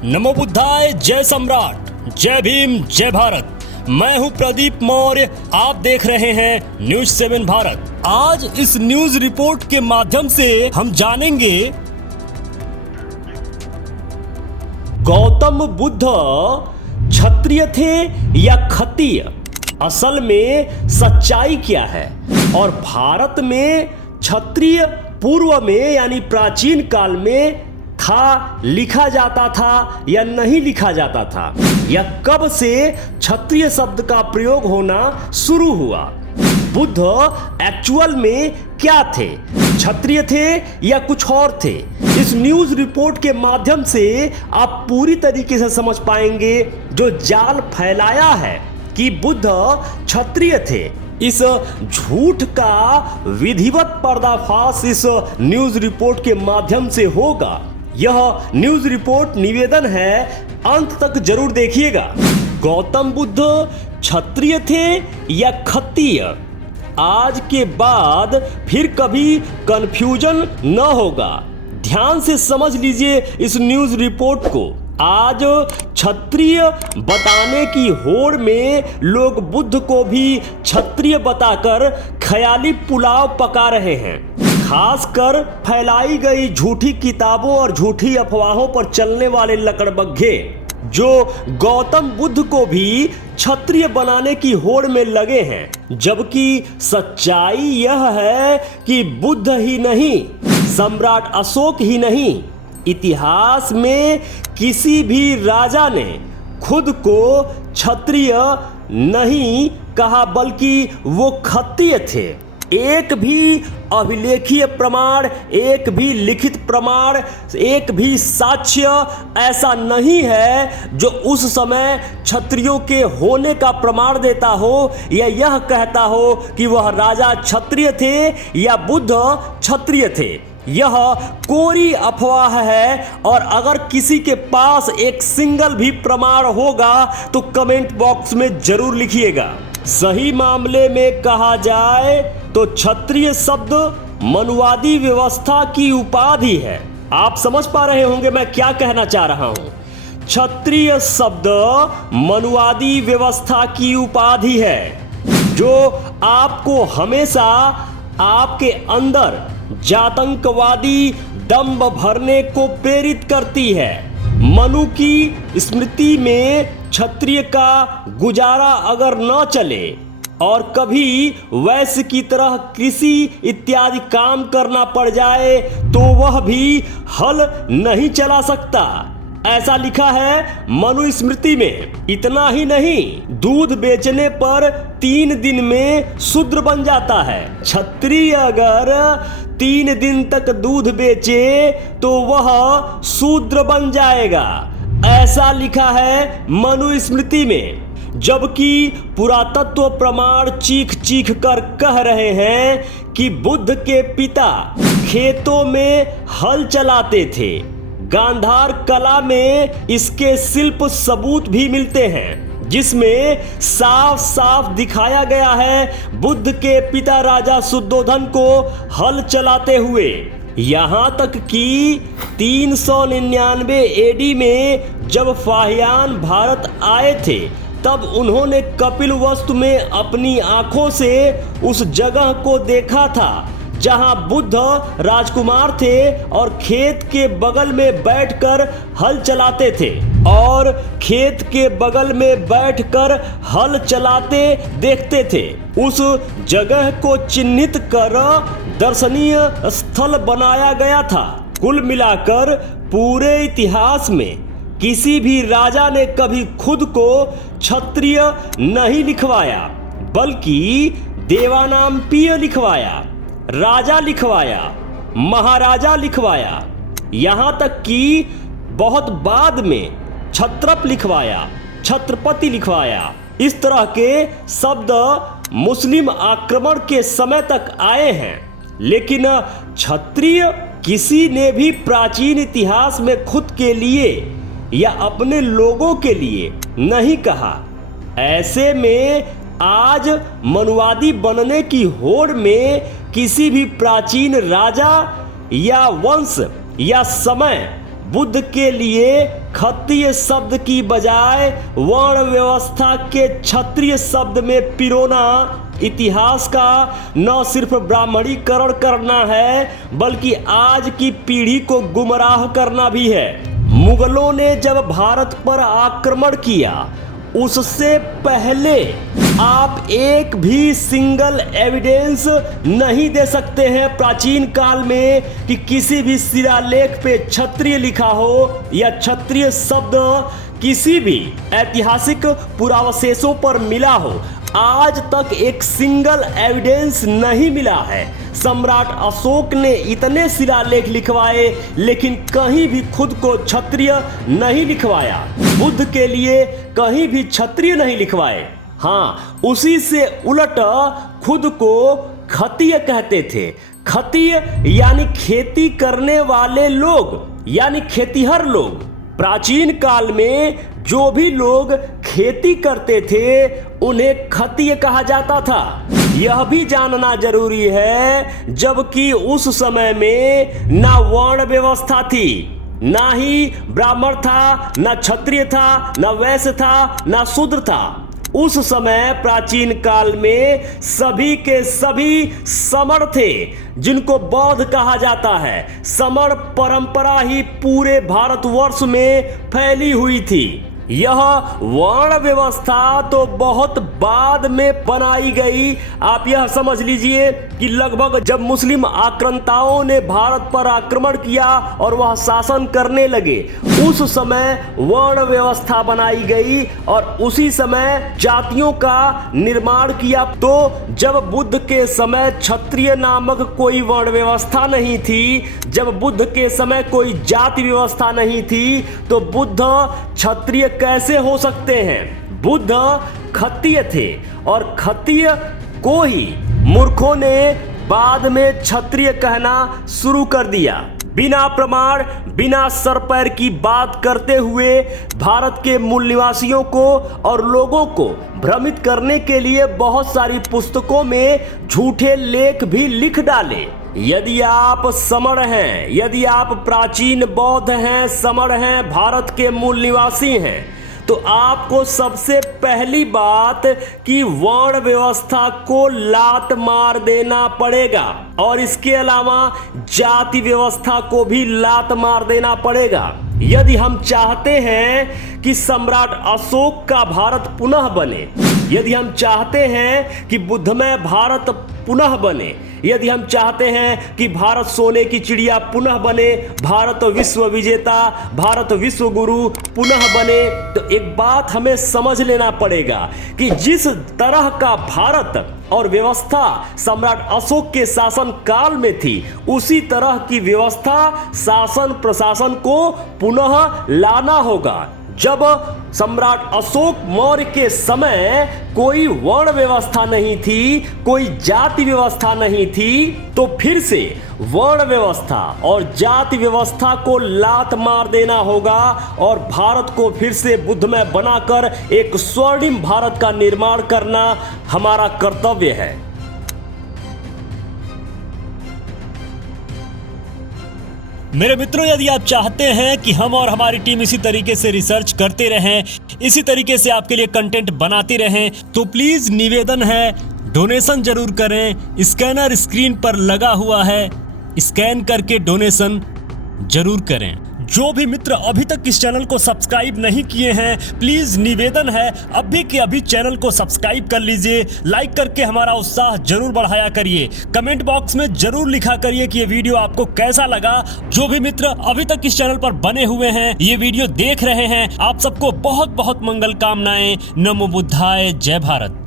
नमो बुद्धाय, जय सम्राट, जय भीम, जय भारत। मैं हूं प्रदीप मौर्य, आप देख रहे हैं न्यूज 7 भारत। आज इस न्यूज रिपोर्ट के माध्यम से हम जानेंगे गौतम बुद्ध क्षत्रिय थे या खत्तिय, असल में सच्चाई क्या है, और भारत में क्षत्रिय पूर्व में यानी प्राचीन काल में था, लिखा जाता था या नहीं लिखा जाता था, या कब से क्षत्रिय शब्द का प्रयोग होना शुरू हुआ। बुद्ध एक्चुअल में क्या थे, क्षत्रिय थे या कुछ और थे। इस न्यूज रिपोर्ट के माध्यम से आप पूरी तरीके से समझ पाएंगे जो जाल फैलाया है कि बुद्ध क्षत्रिय थे। इस झूठ का विधिवत पर्दाफाश इस न्यूज रिपोर्ट के माध्यम से होगा। यह न्यूज रिपोर्ट निवेदन है, अंत तक जरूर देखिएगा। गौतम बुद्ध क्षत्रिय थे या खत्तिय, आज के बाद फिर कभी कंफ्यूजन न होगा। ध्यान से समझ लीजिए इस न्यूज रिपोर्ट को। आज क्षत्रिय बताने की होड़ में लोग बुद्ध को भी क्षत्रिय बताकर ख्याली पुलाव पका रहे हैं। खासकर फैलाई गई झूठी किताबों और झूठी अफवाहों पर चलने वाले लकड़बग्घे जो गौतम बुद्ध को भी क्षत्रिय बनाने की होड़ में लगे हैं, जबकि सच्चाई यह है कि बुद्ध ही नहीं, सम्राट अशोक ही नहीं, इतिहास में किसी भी राजा ने खुद को क्षत्रिय नहीं कहा, बल्कि वो खत्तिय थे। एक भी अभिलेखीय प्रमाण, एक भी लिखित प्रमाण, एक भी साक्ष्य ऐसा नहीं है जो उस समय क्षत्रियों के होने का प्रमाण देता हो या यह कहता हो कि वह राजा क्षत्रिय थे या बुद्ध क्षत्रिय थे। यह कोरी अफवाह है, और अगर किसी के पास एक सिंगल भी प्रमाण होगा तो कमेंट बॉक्स में जरूर लिखिएगा। सही मामले में कहा जाए तो क्षत्रिय शब्द मनुवादी व्यवस्था की उपाधि है। आप समझ पा रहे होंगे मैं क्या कहना चाह रहा हूं। क्षत्रिय शब्द मनुवादी व्यवस्था की उपाधि है जो आपको हमेशा आपके अंदर जातंकवादी दंभ भरने को प्रेरित करती है। मनु की स्मृति में क्षत्रिय का गुजारा अगर न चले और कभी वैश्य की तरह कृषि इत्यादि काम करना पड़ जाए तो वह भी हल नहीं चला सकता, ऐसा लिखा है मनुस्मृति में। इतना ही नहीं, दूध बेचने पर 3 दिन में शूद्र बन जाता है। क्षत्रिय अगर 3 दिन तक दूध बेचे तो वह शूद्र बन जाएगा, ऐसा लिखा है मनुस्मृति में। जबकि पुरातत्व प्रमाण चीख चीख कर कह रहे हैं कि बुद्ध के पिता खेतों में हल चलाते थे। गांधार कला में इसके शिल्प सबूत भी मिलते हैं, जिसमें साफ साफ दिखाया गया है बुद्ध के पिता राजा शुद्धोधन को हल चलाते हुए। यहाँ तक कि 399 एडी में जब फाहियान भारत आए थे तब उन्होंने कपिलवस्तु में अपनी आंखों से उस जगह को देखा था जहां बुद्ध राजकुमार थे और खेत के बगल में बैठकर हल चलाते थे, और खेत के बगल में बैठकर हल चलाते देखते थे। उस जगह को चिन्हित कर दर्शनीय स्थल बनाया गया था। कुल मिलाकर पूरे इतिहास में किसी भी राजा ने कभी खुद को क्षत्रिय नहीं लिखवाया, बल्कि देवानाम्पीय लिखवाया, राजा लिखवाया, महाराजा लिखवाया, यहाँ तक कि बहुत बाद में क्षत्रप लिखवाया, छत्रपति लिखवाया। इस तरह के शब्द मुस्लिम आक्रमण के समय तक आए हैं, लेकिन क्षत्रिय किसी ने भी प्राचीन इतिहास में खुद के लिए या अपने लोगों के लिए नहीं कहा। ऐसे में आज मनुवादी बनने की होड़ में किसी भी प्राचीन राजा या वंश या समय बुद्ध के लिए खत्तीय शब्द की बजाय वर्ण व्यवस्था के क्षत्रिय शब्द में पिरोना इतिहास का न सिर्फ ब्राह्मणीकरण करना है बल्कि आज की पीढ़ी को गुमराह करना भी है। मुगलों ने जब भारत पर आक्रमण किया उससे पहले आप एक भी सिंगल एविडेंस नहीं दे सकते हैं प्राचीन काल में कि किसी भी शिलालेख पे क्षत्रिय लिखा हो या क्षत्रिय शब्द किसी भी ऐतिहासिक पुरावशेषों पर मिला हो। आज तक एक सिंगल एविडेंस नहीं मिला है। सम्राट अशोक ने इतने शिलालेख लिखवाए लेकिन कहीं भी खुद को क्षत्रिय नहीं लिखवाया। बुद्ध के लिए कहीं भी क्षत्रिय नहीं लिखवाए। हाँ, उसी से उलट खुद को खत्तीय कहते थे। खत्तीय यानी खेती करने वाले लोग यानी खेतीहर लोग। प्राचीन काल में जो भी लोग खेती करते थे उन्हें खत्तीय कहा जाता था। यह भी जानना जरूरी है जबकि उस समय में ना वर्ण व्यवस्था थी, ना ही ब्राह्मण था, ना क्षत्रिय था, ना वैश्य था, ना शूद्र था। उस समय प्राचीन काल में सभी के सभी समण थे जिनको बौद्ध कहा जाता है। समण परंपरा ही पूरे भारतवर्ष में फैली हुई थी। यह वर्ण व्यवस्था तो बहुत बाद में बनाई गई। आप यह समझ लीजिए कि लगभग जब मुस्लिम आक्रांताओं ने भारत पर आक्रमण किया और वह शासन करने लगे उस समय वर्ण व्यवस्था बनाई गई और उसी समय जातियों का निर्माण किया। तो जब बुद्ध के समय क्षत्रिय नामक कोई वर्ण व्यवस्था नहीं थी, जब बुद्ध के समय कोई जाति व्यवस्था नहीं थी, तो बुद्ध क्षत्रिय कैसे हो सकते हैं? बुद्ध खत्तीय थे और खत्तीय को ही मूर्खों ने बाद में क्षत्रिय कहना शुरू कर दिया। बिना प्रमाण, बिना सर पैर की बात करते हुए भारत के मूल निवासियों को और लोगों को भ्रमित करने के लिए बहुत सारी पुस्तकों में झूठे लेख भी लिख डाले। यदि आप समण हैं, यदि आप प्राचीन बौद्ध हैं, समण हैं, भारत के मूल निवासी हैं, तो आपको सबसे पहली बात कि वर्ण व्यवस्था को लात मार देना पड़ेगा और इसके अलावा जाति व्यवस्था को भी लात मार देना पड़ेगा। यदि हम चाहते हैं कि सम्राट अशोक का भारत पुनः बने, यदि हम चाहते हैं कि बुद्धमय भारत पुनः बने, यदि हम चाहते हैं कि भारत सोने की चिड़िया पुनः बने, भारत विश्व विजेता, भारत विश्व गुरु पुनः बने, तो एक बात हमें समझ लेना पड़ेगा कि जिस तरह का भारत और व्यवस्था सम्राट अशोक के शासन काल में थी उसी तरह की व्यवस्था शासन प्रशासन को पुनः लाना होगा। जब सम्राट अशोक मौर्य के समय कोई वर्ण व्यवस्था नहीं थी, कोई जाति व्यवस्था नहीं थी, तो फिर से वर्ण व्यवस्था और जाति व्यवस्था को लात मार देना होगा और भारत को फिर से बुद्धमय बनाकर एक स्वर्णिम भारत का निर्माण करना हमारा कर्तव्य है। मेरे मित्रों, यदि आप चाहते हैं कि हम और हमारी टीम इसी तरीके से रिसर्च करते रहें, इसी तरीके से आपके लिए कंटेंट बनाते रहें, तो प्लीज निवेदन है डोनेशन जरूर करें। स्कैनर स्क्रीन पर लगा हुआ है, स्कैन करके डोनेशन जरूर करें। जो भी मित्र अभी तक इस चैनल को सब्सक्राइब नहीं किए हैं, प्लीज निवेदन है अभी के अभी चैनल को सब्सक्राइब कर लीजिए। लाइक करके हमारा उत्साह जरूर बढ़ाया करिए। कमेंट बॉक्स में जरूर लिखा करिए कि ये वीडियो आपको कैसा लगा। जो भी मित्र अभी तक इस चैनल पर बने हुए हैं, ये वीडियो देख रहे हैं, आप सबको बहुत बहुत मंगल कामनाएं। नमो बुद्धाय, जय भारत।